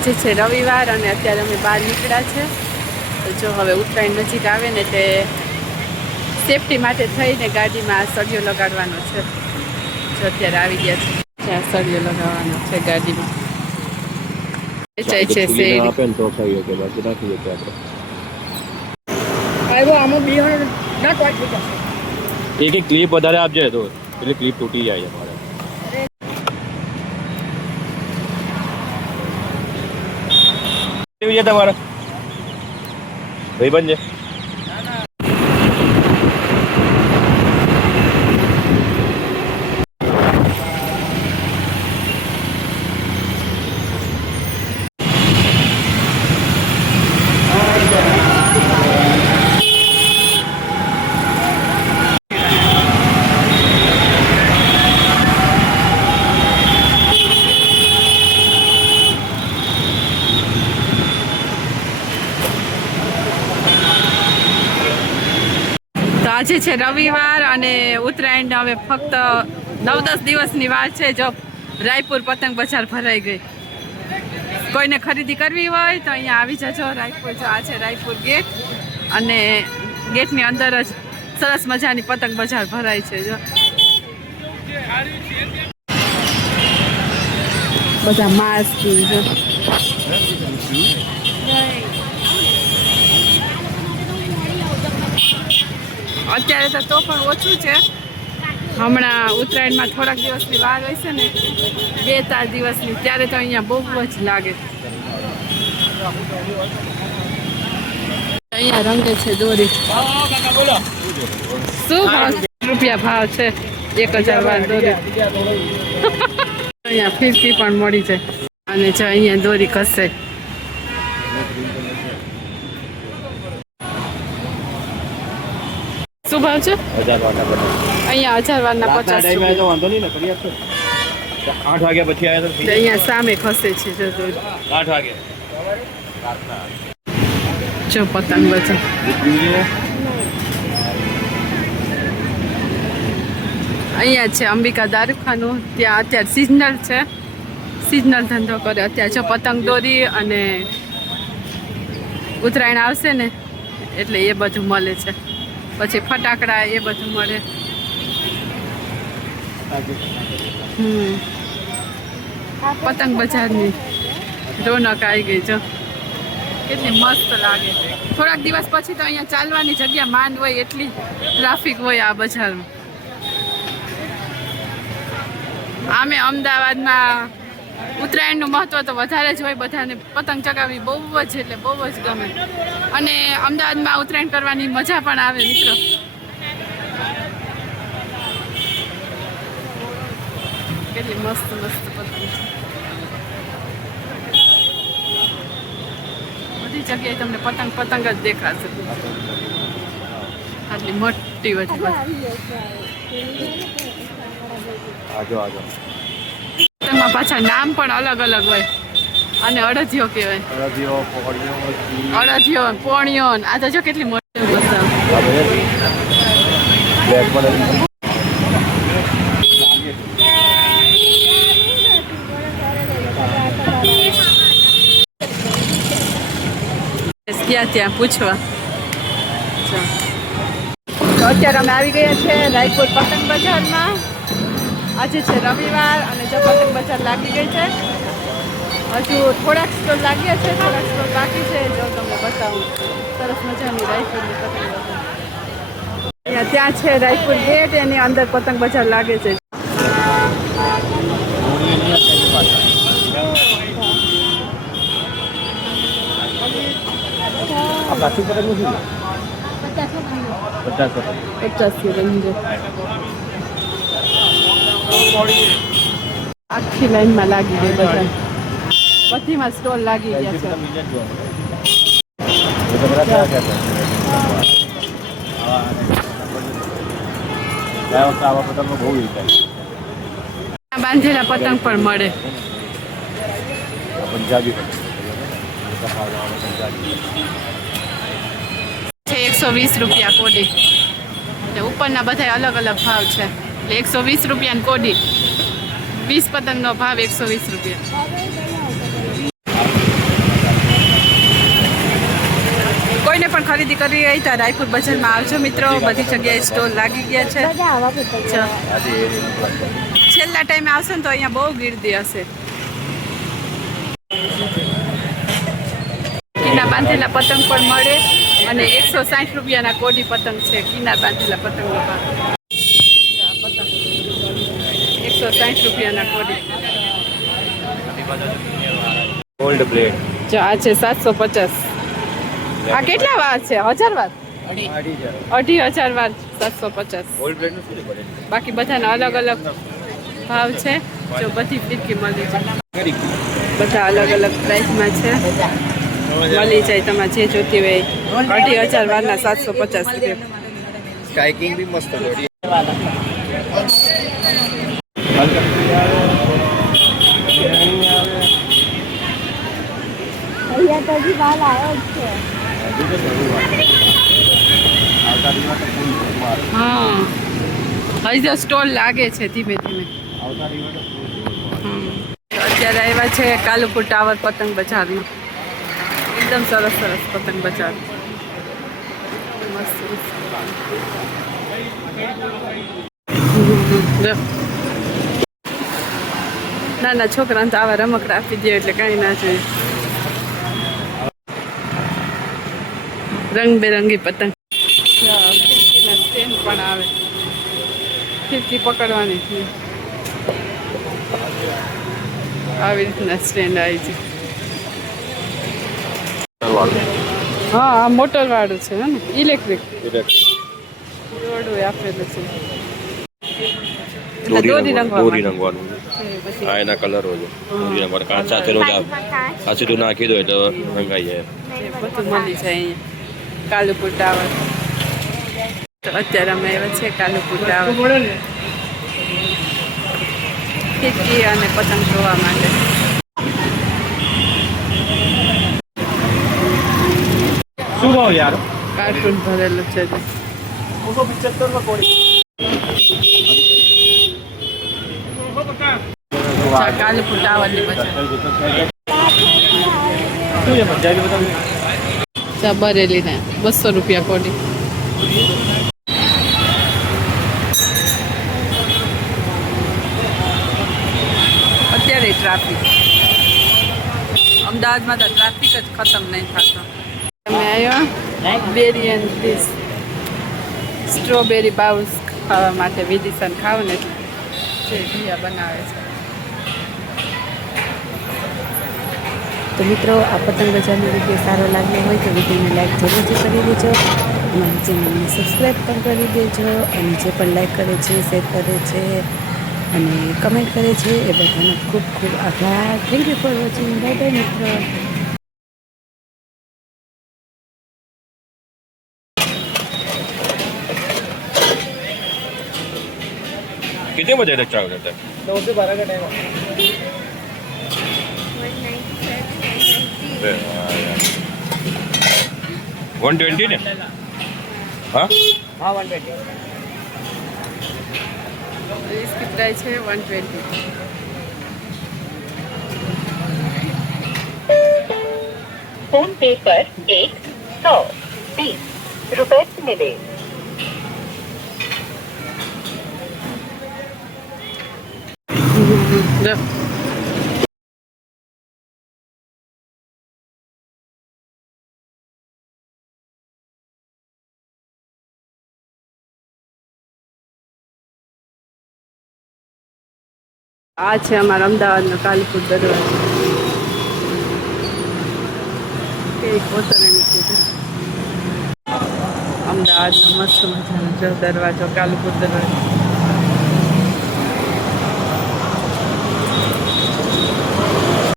આજે છે રવિવાર અને અત્યારે અમે બહાર નીકળ્યા છે. તો જો હવે ઉત્તરાયણ નજીક આવે ને તે સેફટી માટે થઈને ગાડીમાં સળિયો લગાડવાનો છે. જો અત્યારે આવી ગયા છે ત્યાં સળિયો લગાવવાનો છે ગાડીમાં. વેચાય છે શેરડી. આપે ને તો ખાઈએ કે બાકી રાખીએ કે આપણે. આવ્યો આમાં બિહાર ના કોઈ થઈ જશે. એક ક્લિપ વધારે આપજે તો એટલે ક્લિપ તૂટી જાય અમારે. કેવી છે તમારે ભાઈબંધ છે? આજે છે રવિવાર અને ઉત્તરાયણ હવે ફક્ત 9-10 દિવસની વાર છે. જો રાયપુર પતંગ બજાર ભરાઈ ગઈ. કોઈને ખરીદી કરવી હોય તો અહીંયા આવી જજો રાયપુર. જો આ છે રાયપુર ગેટ અને ગેટની અંદર જ સરસ મજાની પતંગ બજાર ભરાય છે. જો બધા માસ્ક અત્યારે તો પણ ઓછું છે. હમણાં ઉત્તરાયણમાં થોડાક દિવસની વાર હોય છે ને 2-4 દિવસની, ત્યારે તો અહીંયા બહુ જ લાગે. અહીંયા રંગે છે દોરી. શું ભાવ? રૂપિયા ભાવ છે 1000 વાર દોરી. અહીંયા ફીરકી પણ મળી જાય અને જો અહીંયા દોરી કસે. શું ભાવ છે? 1000 વારના બને. અહીંયા 1000 વારના 50 રૂપિયા. તો વાંધો નહીં ને, કરી આપશો. 8 વાગ્યા પછી આવ્યા તો અહીંયા સામે ખસે છે જો દોરી. 8 વાગે રાતના. જો પતંગ બજાર. અહીંયા છે અંબિકા દારૂખાનું. ત્યાં અત્યારે સિઝનલ છે, સિઝનલ ધંધો કરે અત્યારે. જો પતંગ દોરી અને ઉત્તરાયણ આવશે ને એટલે એ બધું મળે છે. પછી ફટાકડા એ બધું મળે. પતંગ બજારની રોનક આવી ગઈ. જો કેટલી મસ્ત લાગે. થોડાક દિવસ પછી તો અહીંયા ચાલવાની જગ્યા માંડ હોય એટલી ટ્રાફિક હોય આ બજારમાં. આમે અમદાવાદમાં ઉત્તરાયણનું મહત્વ તો વધારે જ હોય. બધાને પતંગ ચગાવવી બહુ જ એટલે બહુ જ ગમે. અને અમદાવાદમાં ઉત્તરાયણ કરવાની મજા પણ આવે મિત્રો. કેટલી મસ્ત મસ્ત પતંગ છે. બધી જગ્યાએ તમને પતંગ પતંગ જ દેખાશે. આટલી મોટી બધી આજો પતંગમાં પાછા નામ પણ અલગ અલગ હોય. અને અડધિયો કહેવાય. અડધિયો, પોણિયો. આ તો જો કેટલી મોટી વસ્તુ. ક્યાં ત્યાં પૂછવા. તો અત્યારે અમે આવી ગયા છે રાયપુર પતંગ બજારમાં. આજે છે રવિવાર અને જો પતંગ બજાર લાગી ગઈ છે. હજુ થોડાક સ્ટોલ લાગ્યા છે, થોડાક સ્ટોલ બાકી છે. જો તમને બતાવું સરસ મજાની રાયપુરની પતંગ બજાર. અહીંયા ત્યાં છે રાયપુર ગેટ, એની અંદર પતંગ બજાર લાગે છે. કાચું પતંગ શું? 50 રેન્જ. આખી લાઈનમાં લાગી ગઈ બધા. બધીમાં સ્ટોલ લાગી ગયા છે. બાંધેલા પતંગ પણ મળે. પંજાબી છે 120 રૂપિયા કોડી. એટલે ઉપરના બધા અલગ અલગ ભાવ છે. એટલે 120 રૂપિયાની કોડી. 20 પતંગનો ભાવ 120 રૂપિયા. ખરીદી કરવી હોય તો રાયપુર બજારમાં આવજો મિત્રો, બધી જગ્યાએ સ્ટોલ લાગી ગયા છે. છેલ્લા ટાઈમે આવશો ને તો અહીંયા બહુ ગીર્દી હશે. કિનાર બાંધેલા પતંગ પણ મળે અને 160 રૂપિયાના કોડી પતંગ છે. કિનાર બાંધેલા પતંગનો ભાવ 160 રૂપિયાના કોડી. ગોલ્ડ પ્લેટ જો આ છે 750. આ કેટલા વાર છે? 1000 વાર? 2500 વાર 750. ગોલ્ડ પ્લેટ નું શું પડે? બાકી બધાના અલગ અલગ ભાવ છે. જો બધી ફિરકી મળી જાય, બધા અલગ અલગ પ્રાઇસમાં છે. મળી જાય તમારે જે જોતી હોય. 2500 વારના 750 રૂપિયા. સ્કાયકિંગ બી મસ્ત છે. હા, હજી તો સ્ટોલ લાગે છે ધીમે ધીમે. અત્યારે આવ્યા છે કાલુપુર ટાવર પતંગ બજારમાં. એકદમ સરસ સરસ પતંગ બજાર. મસ્ત નાના છોકરાને તો આવા રમકડા આપી દે એટલે કાંઈ ના જોઈએ. રંગબેરંગી પતંગ. ફિરકીના સ્ટેન્ડ પણ આવે, ફિરકી પકડવાની. આવી રીતના સ્ટેન્ડ આવી છે. હા, આ મોટર વાળું છે ને, ઇલેક્ટ્રિક દોરડું આપેલું છે. દોરી રંગવાનું હા, એના કલરો છે. દોરી રંગવાનું કાચ સાથે રોજ કાચું તો નાખી દો એટલે રંગાઈ જાય. બધું મળી જાય અહીંયા કાલુપુર ટાવર. તો અત્યારે અમે આવ્યા છે કાલુપુર ટાવર ફિરકી અને પતંગ જોવા માટે. શું ભાવ યાર? કાર્ટૂન ભરેલું છે. કાલુપુર ટાવરની બજાર બરેલી ને 200 રૂપિયા કોડી. અત્યારે ટ્રાફિક અમદાવાદમાં તો ટ્રાફિક જ ખતમ નહીં થતો. અમે આવ્યા બેરી એન્ડ ડીશ સ્ટ્રોબેરી બાઉલ્સ ખાવા માટે. વિદિશાને ખાવું ને એટલે જે ભૈયા બનાવે છે. તો મિત્રો, આ પતંગ બજારનો વિડીયો સારો લાગ્યો હોય તો વિડીયોને લાઈક જરૂરથી કરી દેજો. અમારી ચેનલને સબસ્ક્રાઈબ પણ કરી દેજો. અને જે પણ લાઈક કરે છે, શેર કરે છે અને કમેન્ટ કરે છે એ બધાનો ખૂબ ખૂબ આભાર. Thank you for watching. Bye bye મિત્રો. कितने बजे तक चालू रहता है? 9 से 12 का टाइम है. 120 ने? हाँ हाँ 120. इसकी प्राइस है 120. फोन पे पर 120 रुपए मिले. આ છે અમારા અમદાવાદનો કાલુપુર દરવાજો. કેવી કોતરણી કીધું. અમદાવાદનો મસ્ત મજાનો દરવાજો કાલુપુર દરવાજો.